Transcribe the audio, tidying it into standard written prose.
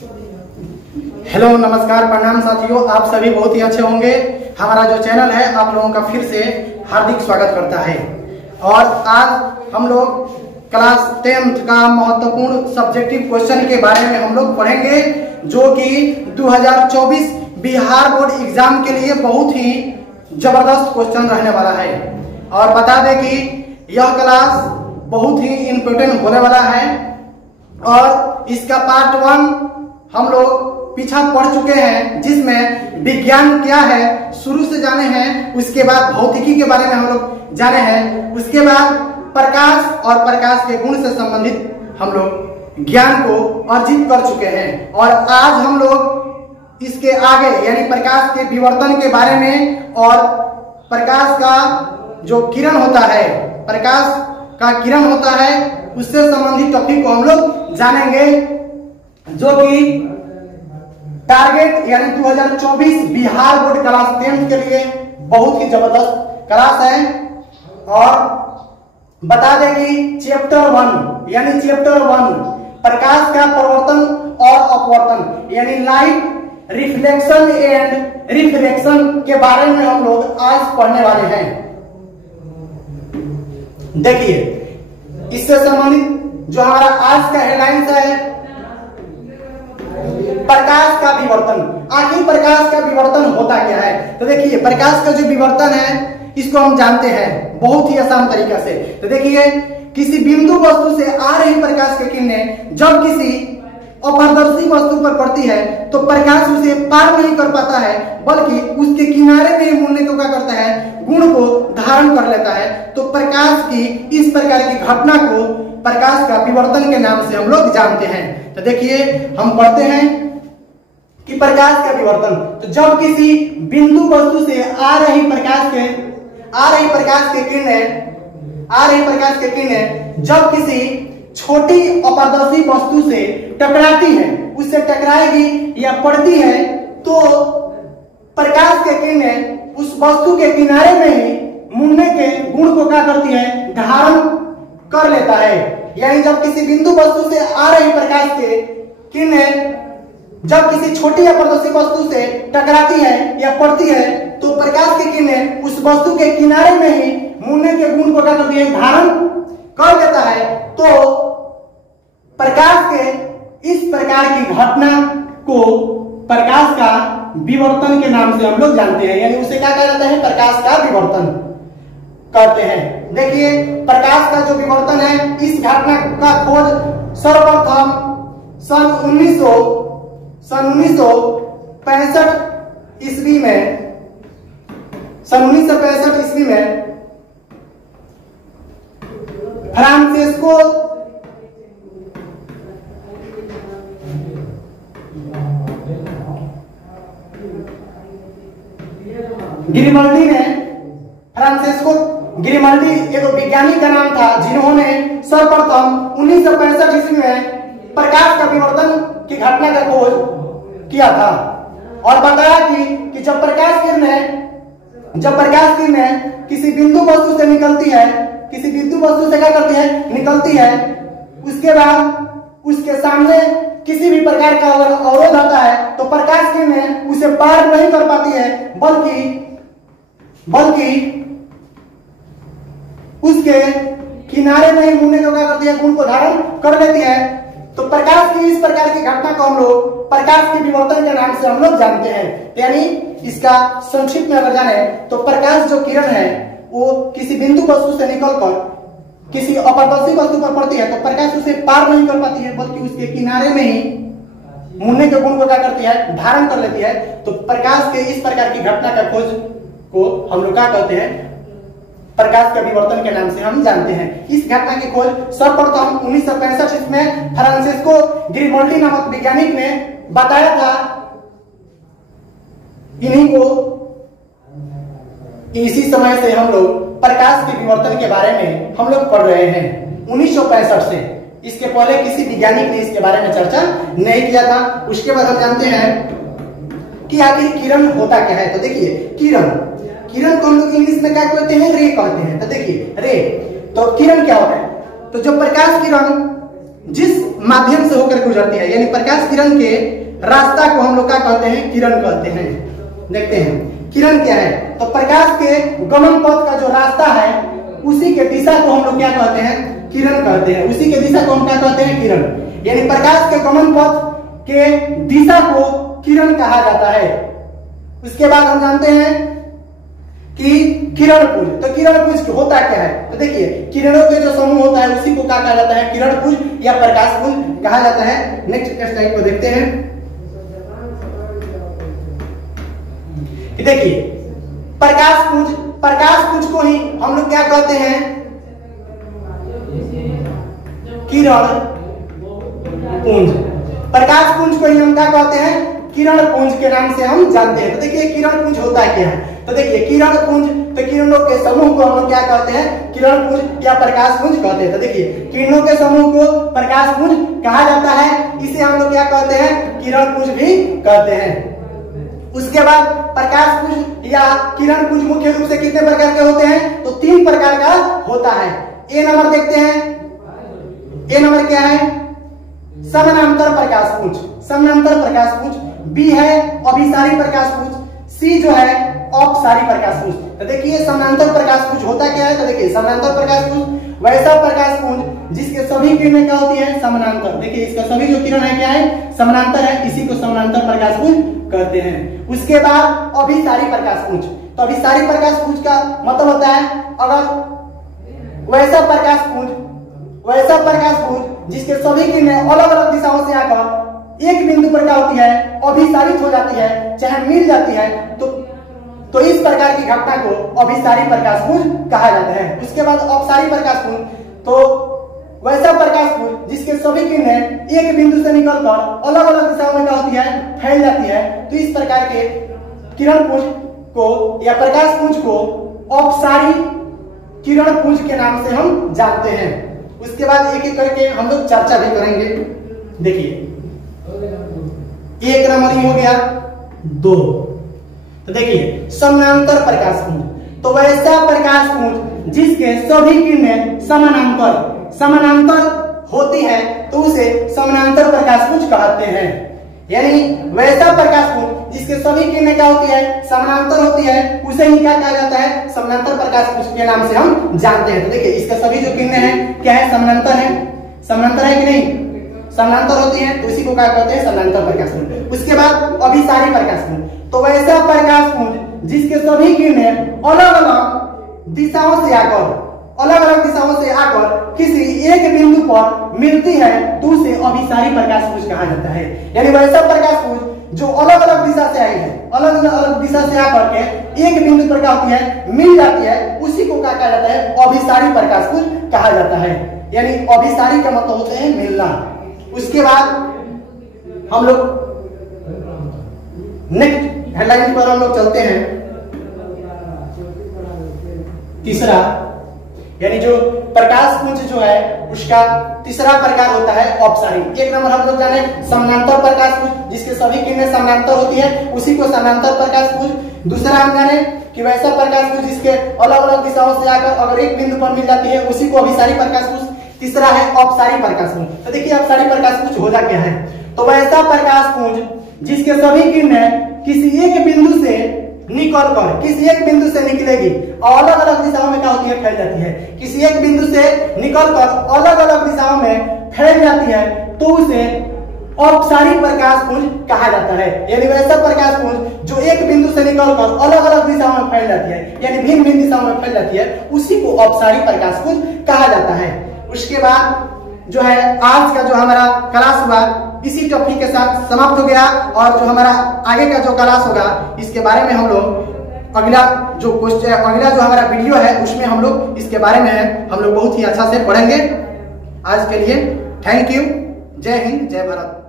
Hello नमस्कार प्रणाम साथियों, आप सभी बहुत ही अच्छे होंगे। हमारा जो चैनल है आप लोगों का फिर से हार्दिक स्वागत करता है। और आज हम लोग क्लास 10th का महत्वपूर्ण सब्जेक्टिव क्वेश्चन के बारे में हम लोग पढ़ेंगे, जो कि 2024 बिहार बोर्ड एग्जाम के लिए बहुत ही जबरदस्त क्वेश्चन रहने वाला है। और बता दें कि यह क्लास बहुत ही इम्पोर्टेंट होने वाला है और इसका पार्ट 1 हम लोग पीछा पढ़ चुके हैं, जिसमें विज्ञान क्या है शुरू से जाने हैं, उसके बाद भौतिकी के बारे में हम लोग जाने हैं, उसके बाद प्रकाश और प्रकाश के गुण से संबंधित हम लोग ज्ञान को अर्जित कर चुके हैं। और आज हम लोग इसके आगे यानी प्रकाश के विवर्तन के बारे में और प्रकाश का जो किरण होता है, प्रकाश का किरण होता है, उससे संबंधित टॉपिक को हम लोग जानेंगे, जो कि टारगेट यानी 2024 बिहार बोर्ड क्लास 10th के लिए बहुत ही जबरदस्त क्लास है। और बता दें कि चैप्टर 1 यानी चैप्टर 1 प्रकाश का प्रवर्तन और अपवर्तन यानी लाइट रिफ्लेक्शन एंड रिफ्लेक्शन के बारे में हम लोग आज पढ़ने वाले हैं। देखिए, इससे संबंधित जो हमारा आज का हेडलाइंस है, प्रकाश का विवर्तन। आखिर प्रकाश का विवर्तन होता क्या है? तो देखिए, प्रकाश का जो विवर्तन है इसको हम जानते हैं बहुत ही आसान तरीका से। तो देखिए, किसी बिंदु वस्तु से आ रही प्रकाश की किरणें जब किसी अपारदर्शी वस्तु पर पड़ती है तो प्रकाश उसे पार नहीं कर पाता है, बल्कि उसके किनारे में मुड़ने को क्या करता है, गुण को धारण कर लेता है। तो प्रकाश की इस प्रकार की घटना को प्रकाश का विवर्तन के नाम से हम लोग जानते हैं। तो देखिए, हम पढ़ते हैं कि प्रकाश का विवर्तन, तो जब किसी बिंदु वस्तु से आ रही प्रकाश के किरणें जब किसी छोटी अपारदर्शी वस्तु से टकराती है, उससे टकराएगी या पड़ती है, तो प्रकाश के किरणें उस वस्तु के किनारे में ही मुड़ने के गुण को क्या करती है, धारण कर लेता है। यानी जब किसी बिंदु वस्तु से आ रही प्रकाश के किरणें जब किसी छोटी अपारदर्शी वस्तु से टकराती है या पड़ती है, तो प्रकाश की किरणें उस वस्तु के किनारे में ही मुड़ने के गुण को क्या करती है, धारण कर लेता है। तो प्रकाश के इस प्रकार की घटना को प्रकाश का विवर्तन के नाम से हम लोग जानते हैं, यानी उसे क्या कहा जाता है, प्रकाश का विवर्तन करते हैं। देखिए, प्रकाश का जो विवर्तन है, इस घटना का खोज सर्वप्रथम सन 1965 ईस्वी में फ्रांसेस्को ग्रिमल्डी एक वैज्ञानिक का नाम था, जिन्होंने सर्वप्रथम 1965 ईस्वी में प्रकाश का विवर्तन की घटना का खोज किया था। और बताया कि जब प्रकाश किरणें किसी बिंदु वस्तु से निकलती है, क्या करती है, निकलती है, उसके बाद उसके सामने किसी भी प्रकार का अगर अवरोध आता है तो प्रकाश किरणें उसे पार नहीं कर पाती है, बल्कि उसके किनारे में ही मुड़ने को क्या करती है, गुण को धारण कर लेती है। तो प्रकाश की इस प्रकार की घटना को हम लोग प्रकाश के विवर्तन के नाम से हम लोग जानते हैं। यानी इसका संक्षिप्त में अगर जाने तो प्रकाश जो किरण है वो किसी बिंदु वस्तु से निकलकर किसी अपारदर्शी वस्तु पर पड़ती है तो प्रकाश उसे पार नहीं कर पाती है, बल्कि उसके किनारे में ही मुड़ने के गुण को क्या करती है, धारण कर लेती है। तो प्रकाश के इस प्रकार की घटना का खोज को हम लोग क्या कहते हैं, प्रकाश का विवर्तन के नाम से हम जानते हैं। इस घटना की खोज सर्वप्रथम 1965 में फ्रांसेस्को ग्रिमल्डी नामक वैज्ञानिक ने बताया था। इन्हीं को इसी समय से हम लोग प्रकाश के विवर्तन के बारे में हम लोग पढ़ रहे हैं 1965 से। इसके पहले किसी वैज्ञानिक ने इसके बारे में चर्चा नहीं किया था। उसके बाद हम जानते हैं कि आखिर किरण होता क्या है। तो देखिए, किरण को हम लोग इंग्लिश में क्या कहते हैं, रे कहते हैं। तो देखिए, रे तो किरण क्या होता है, तो जब प्रकाश किरण जिस माध्यम से होकर गुजरती है, यानी प्रकाश किरण के रास्ता को हम लोग क्या कहते हैं, किरण कहते हैं। देखते हैं किरण क्या है, तो प्रकाश के गमन पथ का जो रास्ता है उसी के दिशा को हम लोग क्या कहते हैं, किरण कहते हैं। उसी के दिशा को हम क्या कहते हैं, किरण। यानी प्रकाश के गमन पथ के दिशा को किरण कहा जाता है। उसके बाद हम जानते हैं कि किरण पुंज, तो किरण पुंज होता क्या है, तो देखिए किरणों के जो समूह होता है उसी को क्या कहा जाता है, किरण पुंज या प्रकाश पुंज कहा जाता है। नेक्स्ट स्लाइड को देखते हैं। देखिए प्रकाश पुंज को ही हम लोग क्या कहते हैं, किरण पुंज। प्रकाश पुंज को ही हम क्या कहते हैं, किरण पुंज के नाम से हम जानते हैं। तो देखिए किरण पुंज होता है क्या है, तो देखिए किरण पुंज, तो किरणों के समूह को हम लोग क्या कहते हैं, किरण पुंज या प्रकाश पुंज कहते हैं। तो देखिए किरणों के समूह को प्रकाश पुंज कहा जाता है, इसे हम लोग क्या कहते हैं, किरण पुंज भी कहते हैं। उसके बाद प्रकाश पुंज या किरण पुंज मुख्य रूप से कितने प्रकार के होते हैं, तो 3 प्रकार का होता है। ए नंबर देखते हैं, ए नंबर क्या है, समानांतर प्रकाश पुंज, समानांतर प्रकाश पुंज। बी है अभिसारी प्रकाश पुंज। सी जो है अपसारी प्रकाश पुंज। तो देखिए समानांतर प्रकाश पुंज होता क्या है, तो देखिए समानांतर प्रकाश पुंज वैसा प्रकाश पुंज जिसके सभी किरणें क्या होती है, समानांतर। देखिए इसका सभी जो किरण है क्या है, समानांतर है, इसी को समानांतर प्रकाश पुंज कहते हैं। उसके बाद अभिसारी प्रकाश पुंज, तो अभिसारी प्रकाश पुंज का मतलब होता है अगर वैसा प्रकाश पुंज जिसके सभी किरणें अलग अलग दिशाओं से आकर एक बिंदु पर क्या होती है, अभिसारित हो जाती है, चाहे मिल जाती है, तो इस प्रकार की घटना को अभिसारी प्रकाश पुंज कहा जाता है। उसके बाद अपसारी प्रकाश पुंज, तो वैसा प्रकाश पुंज जिसके सभी किरणें एक बिंदु से निकलकर अलग अलग दिशाओं में क्या होती है, फैल जाती है। तो इस प्रकार के किरण पुंज को या प्रकाश पुंज को अपसारी किरण पुंज के नाम से हम जानते हैं। उसके बाद एक एक करके हम लोग चर्चा भी करेंगे। देखिए एक नंबर हो गया 2, तो देखिए समानांतर प्रकाश पुंज, तो वैसा प्रकाश पुंज जिसके सभी किरणें समानांतर होती है तो उसे समानांतर प्रकाश पुंज कहते हैं। यानी वैसा प्रकाश पुंज जिसके सभी किरणें क्या होती है, समानांतर होती है, उसे ही क्या कहा जाता है, समानांतर प्रकाश पुंज के नाम से हम जानते हैं। तो देखिए इसका सभी जो किरणें हैं क्या है, समानांतर है कि नहीं, समानांतर होती है, तो इसी को क्या कहते हैं, समानांतर प्रकाश पुंज। उसके बाद अभिसारी प्रकाश पुंज, तो वैसा प्रकाश पुंज जिसके सभी किरणें अलग अलग दिशाओं से आकर किसी एक बिंदु पर मिलती है तो उसे अभिसारी प्रकाश पुंज कहा जाता है। यानी वैसा प्रकाश पुंज जो अलग अलग दिशा से आई है, अलग अलग दिशा से आकर के एक बिंदु पर क्या होती है, मिल जाती है, उसी को क्या कहा जाता है, अभिसारी प्रकाश पुंज कहा जाता है। यानी अभिसारी का मतलब होता है मिलना। उसके बाद हम लोग नेक्स्ट हेडलाइन पर हम लोग चलते हैं। तीसरा, यानी जो प्रकाश पुंज जो है उसका तीसरा प्रकार होता है अपसारी। एक नंबर हम लोग जाने समानांतर प्रकाश पुंज जिसके सभी किरणें समानांतर होती है, उसी को समानांतर प्रकाश पुंज। दूसरा हम जाने कि वैसा प्रकाश पुंज जिसके अलग अलग दिशाओं से आकर अगर एक बिंदु पर मिल जाती है उसी को अभिसारी प्रकाश पुंज। तीसरा है अपसारी प्रकाश पुंज। तो देखिए अपसारी प्रकाश पुंज होता क्या है, तो वैसा प्रकाश पुंज जिसके सभी किरणें किसी एक बिंदु से निकलेगी और अलग अलग दिशाओं में क्या होती है, फैल जाती है। किसी एक बिंदु से निकलकर अलग अलग दिशाओं में फैल जाती है तो उसे अपसारी प्रकाश पुंज कहा जाता है। यानी वैसा प्रकाश पुंज जो एक बिंदु से निकलकर अलग अलग दिशाओं में फैल जाती है, यानी भिन्न भिन्न दिशाओं में फैल जाती है, उसी को अपसारी प्रकाश पुंज कहा जाता है। उसके बाद जो है आज का जो हमारा क्लास हुआ इसी टॉपिक के साथ समाप्त हो गया, और जो हमारा आगे का जो क्लास होगा इसके बारे में हम लोग अगला जो हमारा वीडियो है उसमें हम लोग इसके बारे में हम लोग बहुत ही अच्छा से पढ़ेंगे। आज के लिए थैंक यू। जय हिंद, जय भारत।